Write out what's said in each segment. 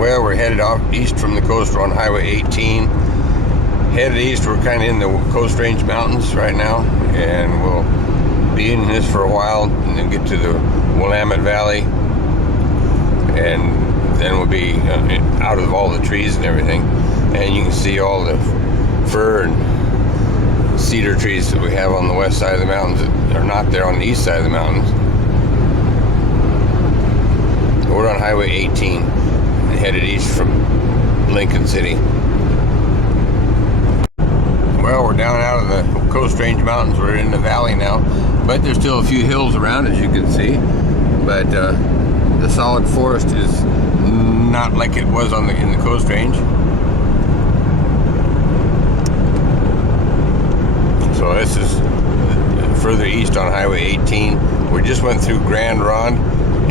Well, we're headed off east from the coast. We're on Highway 18. Headed east, we're kind of in the Coast Range Mountains right now, and we'll be in this for a while and then get to the Willamette Valley, and then we'll be out of all the trees and everything, and you can see all the fir and cedar trees that we have on the west side of the mountains that are not there on the east side of the mountains. We're on Highway 18 and headed east from Lincoln City. Well, we're down out of the Coast Range Mountains. We're in the valley now, but there's still a few hills around, as you can see. But the solid forest is not like it was in the Coast Range. So this is further east on Highway 18. We just went through Grand Ronde,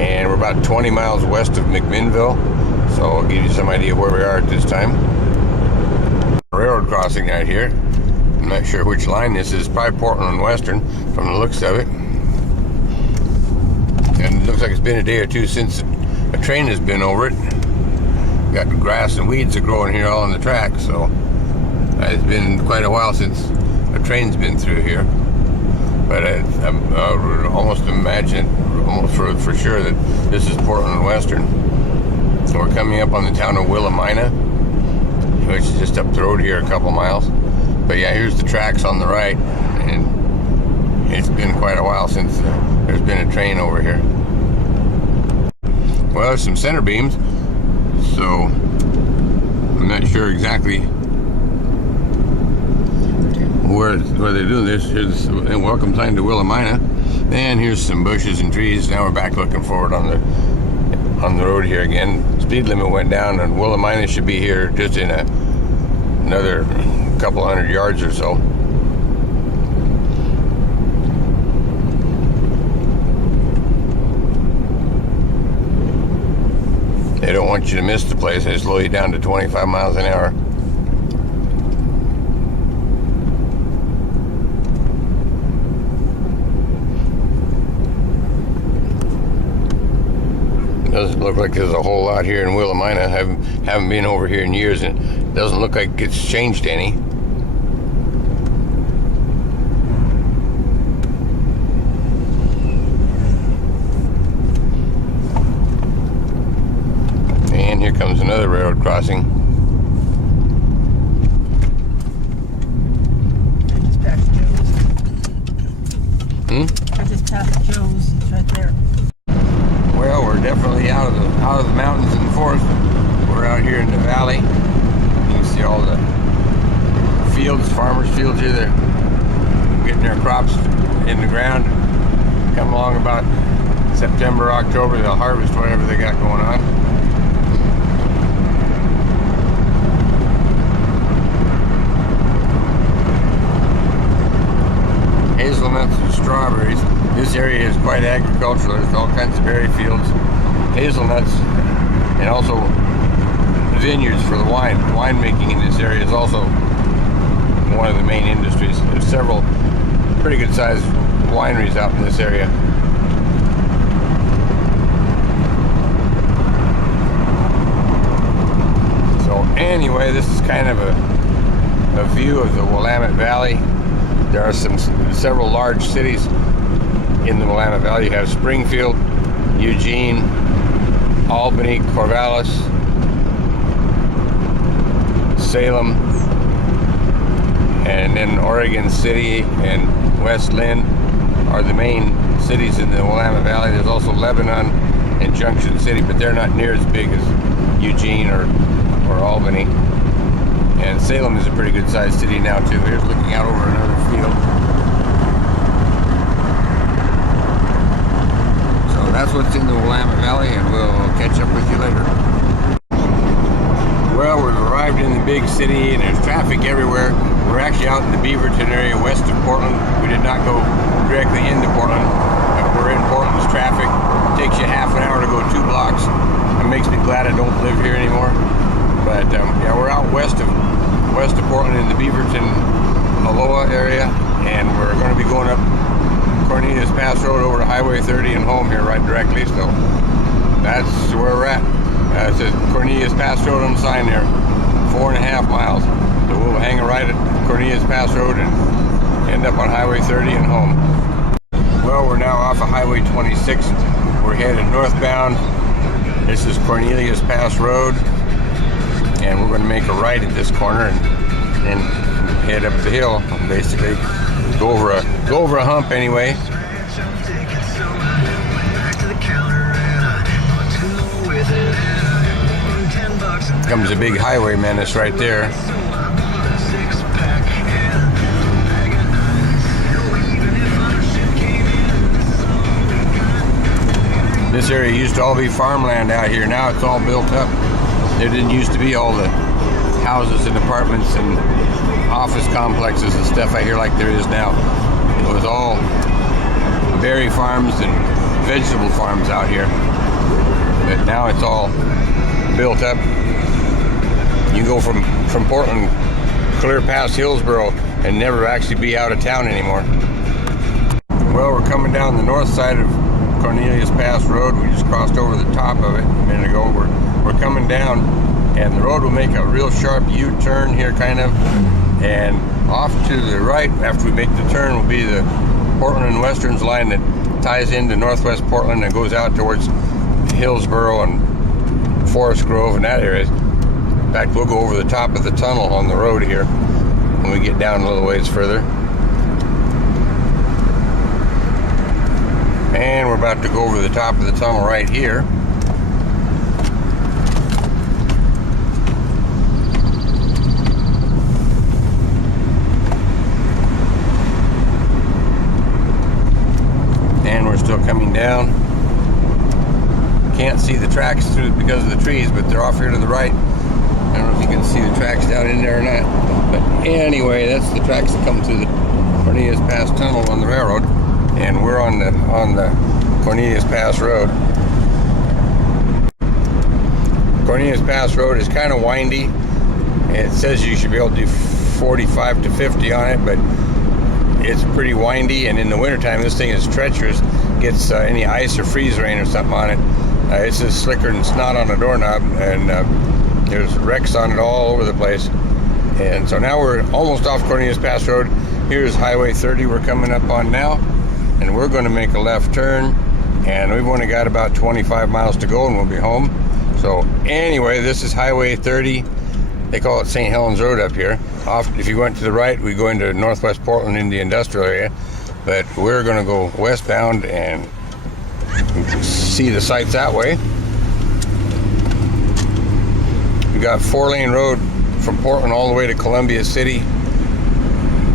and we're about 20 miles west of McMinnville. So I'll give you some idea where we are at this time. Railroad crossing right here. I'm not sure which line this is. Probably Portland and Western from the looks of it. And it looks like it's been a day or two since a train has been over it. Got grass and weeds are growing here all on the track, so it's been quite a while since a train's been through here. But I would almost imagine, almost for sure, that this is Portland and Western. So we're coming up on the town of Willamina, which is just up the road here a couple miles. But yeah, here's the tracks on the right, and it's been quite a while since there's been a train over here. Well, there's some center beams, so I'm not sure exactly where they're doing this. Here's a welcome sign to Willamina, and here's some bushes and trees. Now we're back looking forward on the road here again. Speed limit went down, and Willamina should be here just in another couple hundred yards or so. They don't want you to miss the place. They slow you down to 25 miles an hour. Doesn't look like there's a whole lot here in Willamina. I haven't been over here in years, and it doesn't look like it's changed any. And here comes another railroad crossing. I just passed Joe's. I just passed Joe's. It's right there. Well, we're definitely out of the mountains and the forest. We're out here in the valley. You can see all the fields, farmers' fields here. They're getting their crops in the ground. Come along about September, October, they'll harvest whatever they got going on. Hazelnuts and strawberries. This area is quite agricultural. There's all kinds of berry fields, hazelnuts, and also vineyards for the wine. Winemaking in this area is also one of the main industries. There's several pretty good sized wineries out in this area. So anyway, this is kind of a view of the Willamette Valley. There are several large cities in the Willamette Valley. You have Springfield, Eugene, Albany, Corvallis, Salem, and then Oregon City and West Lynn are the main cities in the Willamette Valley. There's also Lebanon and Junction City, but they're not near as big as Eugene or Albany. And Salem is a pretty good sized city now too. Here's looking out over another field. So that's what's in the Willamette Valley, and we'll catch up with you later. Well, we've arrived in the big city, and there's traffic everywhere. We're actually out in the Beaverton area west of Portland. We did not go directly into Portland. We're in Portland's traffic. It takes you half an hour to go 2 blocks. It makes me glad I don't live here anymore. But yeah, we're out west of Portland in the Beaverton, Aloha area, and we're going to be going up Cornelius Pass Road over to Highway 30 and home here right directly. So that's where we're at. It says Cornelius Pass Road on the sign there, 4.5 miles. So we'll hang a right at Cornelius Pass Road and end up on Highway 30 and home. Well, we're now off of Highway 26. We're headed northbound. This is Cornelius Pass Road, and we're going to make a right at this corner and head up the hill. Basically, go over a hump anyway. Comes a big highway menace right there. This area used to all be farmland out here. Now it's all built up. There didn't used to be all the houses and apartments and office complexes and stuff out here like there is now. It was all berry farms and vegetable farms out here. But now it's all built up. You go from Portland clear past Hillsboro and never actually be out of town anymore. Well, we're coming down the north side of Cornelius Pass Road. We just crossed over the top of it a minute ago. We're coming down, and the road will make a real sharp U-turn here, kind of. And off to the right, after we make the turn, will be the Portland and Westerns line that ties into Northwest Portland and goes out towards Hillsboro and Forest Grove and that area. In fact, we'll go over the top of the tunnel on the road here when we get down a little ways further. And we're about to go over the top of the tunnel right here. And we're still coming down. Can't see the tracks through because of the trees, but they're off here to the right. I don't know if you can see the tracks down in there or not. But anyway, that's the tracks that come through the Cornelius Pass Tunnel on the railroad. And we're on the Cornelius Pass Road. Cornelius Pass Road is kind of windy. It says you should be able to do 45 to 50 on it, but it's pretty windy, and in the wintertime this thing is treacherous. Gets any ice or freeze rain or something on it. It's just slicker than snot on a doorknob, and there's wrecks on it all over the place. And so now we're almost off Cornelius Pass Road. Here's Highway 30 we're coming up on now, and we're going to make a left turn, and we've only got about 25 miles to go and we'll be home. So anyway, this is Highway 30. They call it St. Helens Road up here. If you went to the right, we go into Northwest Portland in the industrial area, but we're going to go westbound and see the sights that way. We got 4-lane road from Portland all the way to Columbia City,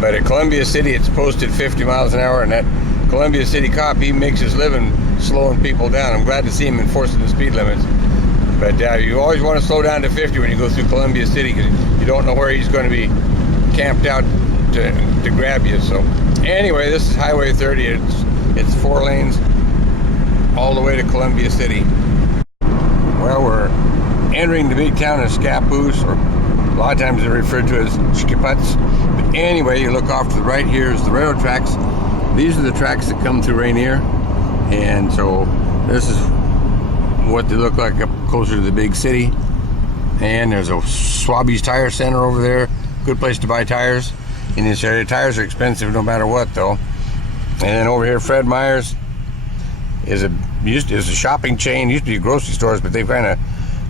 but at Columbia City it's posted 50 miles an hour, and that Columbia City cop, he makes his living slowing people down. I'm glad to see him enforcing the speed limits, but you always want to slow down to 50 when you go through Columbia City, because you don't know where he's going to be camped out to grab you. So anyway, this is Highway 30. It's 4 lanes all the way to Columbia City. Well, we're entering the big town of Scappoose, or a lot of times they're referred to as Scappoose. But anyway, you look off to the right, here is the railroad tracks. These are the tracks that come through Rainier, and so this is what they look like up closer to the big city. And there's a Swabby's Tire Center over there. Good place to buy tires in this area. Tires are expensive no matter what, though. And then over here, Fred Meyer's is a shopping chain. Used to be grocery stores, but they've kind of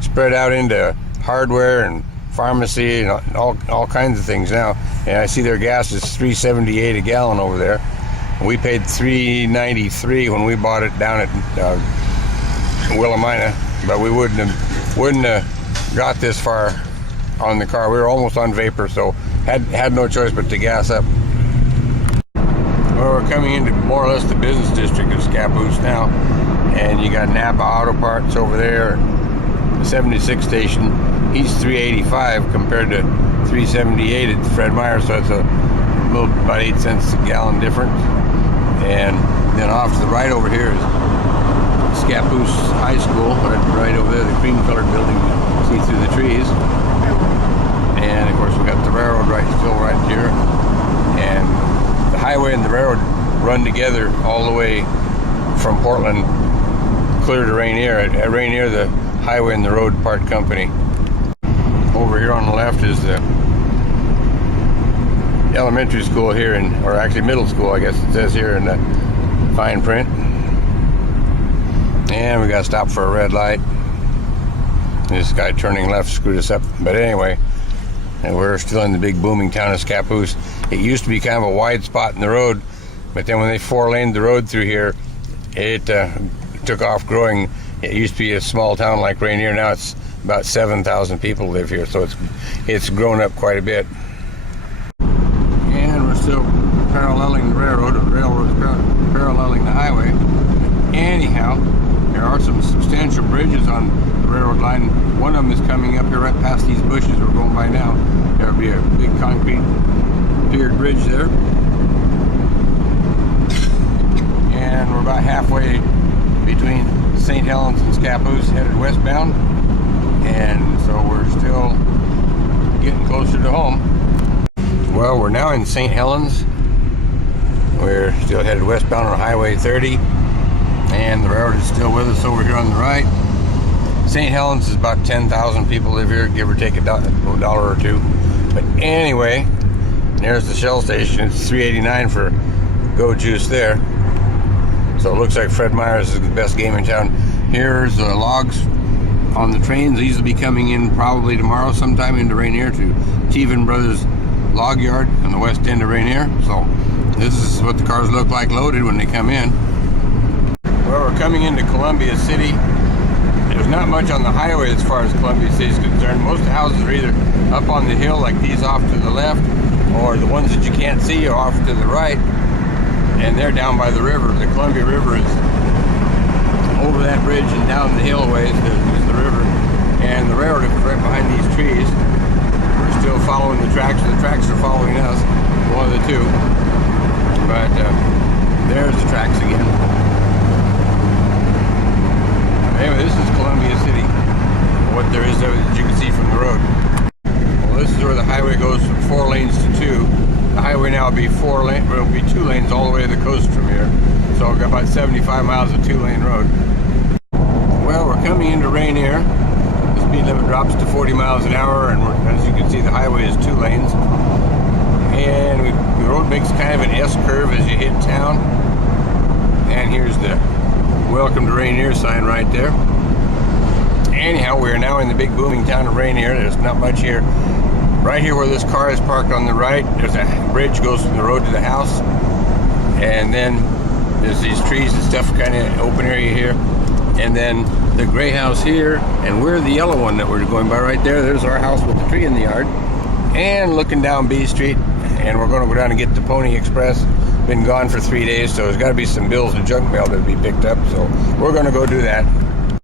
spread out into hardware and pharmacy and all kinds of things now. And I see their gas is $3.78 a gallon over there. We paid $3.93 when we bought it down at Willamina, but we wouldn't have got this far on the car. We were almost on vapor, so had no choice but to gas up. Well, we're coming into more or less the business district of Scappoose now, and you got Napa Auto Parts over there. The 76 station, he's $3.85 compared to $3.78 at Fred Meyer, so it's about 8 cents a gallon difference. And then off to the right over here is Scappoose High School, right over there, the cream-colored building you see through the trees. And of course we got the railroad still right here. And the highway and the railroad run together all the way from Portland clear to Rainier. At Rainier, the Highway and the Road Part Company. Over here on the left is the elementary school here, or actually middle school, I guess it says here in the fine print. And we got to stop for a red light. This guy turning left screwed us up. But anyway, and we're still in the big booming town of Scappoose. It used to be kind of a wide spot in the road, but then when they 4-laned the road through here, it took off growing. It used to be a small town like Rainier. Now it's about 7,000 people live here, so it's grown up quite a bit. And we're still paralleling the railroad. The railroad's paralleling the highway. Anyhow, there are some substantial bridges on the railroad line. One of them is coming up here right past these bushes we're going by now. There'll be a big concrete tiered bridge there. And we're about halfway between St. Helens and Scappoose, headed westbound. And so we're still getting closer to home. Well, we're now in St. Helens. We're still headed westbound on Highway 30. And the railroad is still with us over here on the right. St. Helens is about 10,000 people live here, give or take a dollar or two. But anyway, there's the Shell station. It's $3.89 for Go Juice there. So it looks like Fred Meyer's is the best game in town. Here's the logs on the trains. These will be coming in probably tomorrow sometime into Rainier to Teven Brothers Log Yard on the west end of Rainier. So this is what the cars look like loaded when they come in. Well, we're coming into Columbia City. There's not much on the highway as far as Columbia City is concerned. Most of the houses are either up on the hill like these off to the left, or the ones that you can't see are off to the right, and they're down by the river. The Columbia River is over that bridge and down the hill a ways is the river, and the railroad is right behind these trees. We're still following the tracks, and the tracks are following us, one of the two. But there's the tracks again. Anyway, this is Columbia City, what there is there that you can see from the road. Well, this is where the highway goes from 4 lanes to 2. The highway now will be 2 lanes all the way to the coast from here. So we've got about 75 miles of 2-lane road. Well, we're coming into Rainier. The speed limit drops to 40 miles an hour, and as you can see, the highway is 2 lanes. And the road makes kind of an S-curve as you hit town. And here's the Welcome to Rainier sign right there. Anyhow, we are now in the big booming town of Rainier. There's not much here. Right here where this car is parked on the right, there's a bridge goes from the road to the house. And then there's these trees and stuff, kind of open area here. And then the gray house here, and we're the yellow one that we're going by right there. There's our house with the tree in the yard. And looking down B Street, and we're going to go down and get the Pony Express. Been gone for 3 days, so there's got to be some bills and junk mail that be picked up. So we're going to go do that.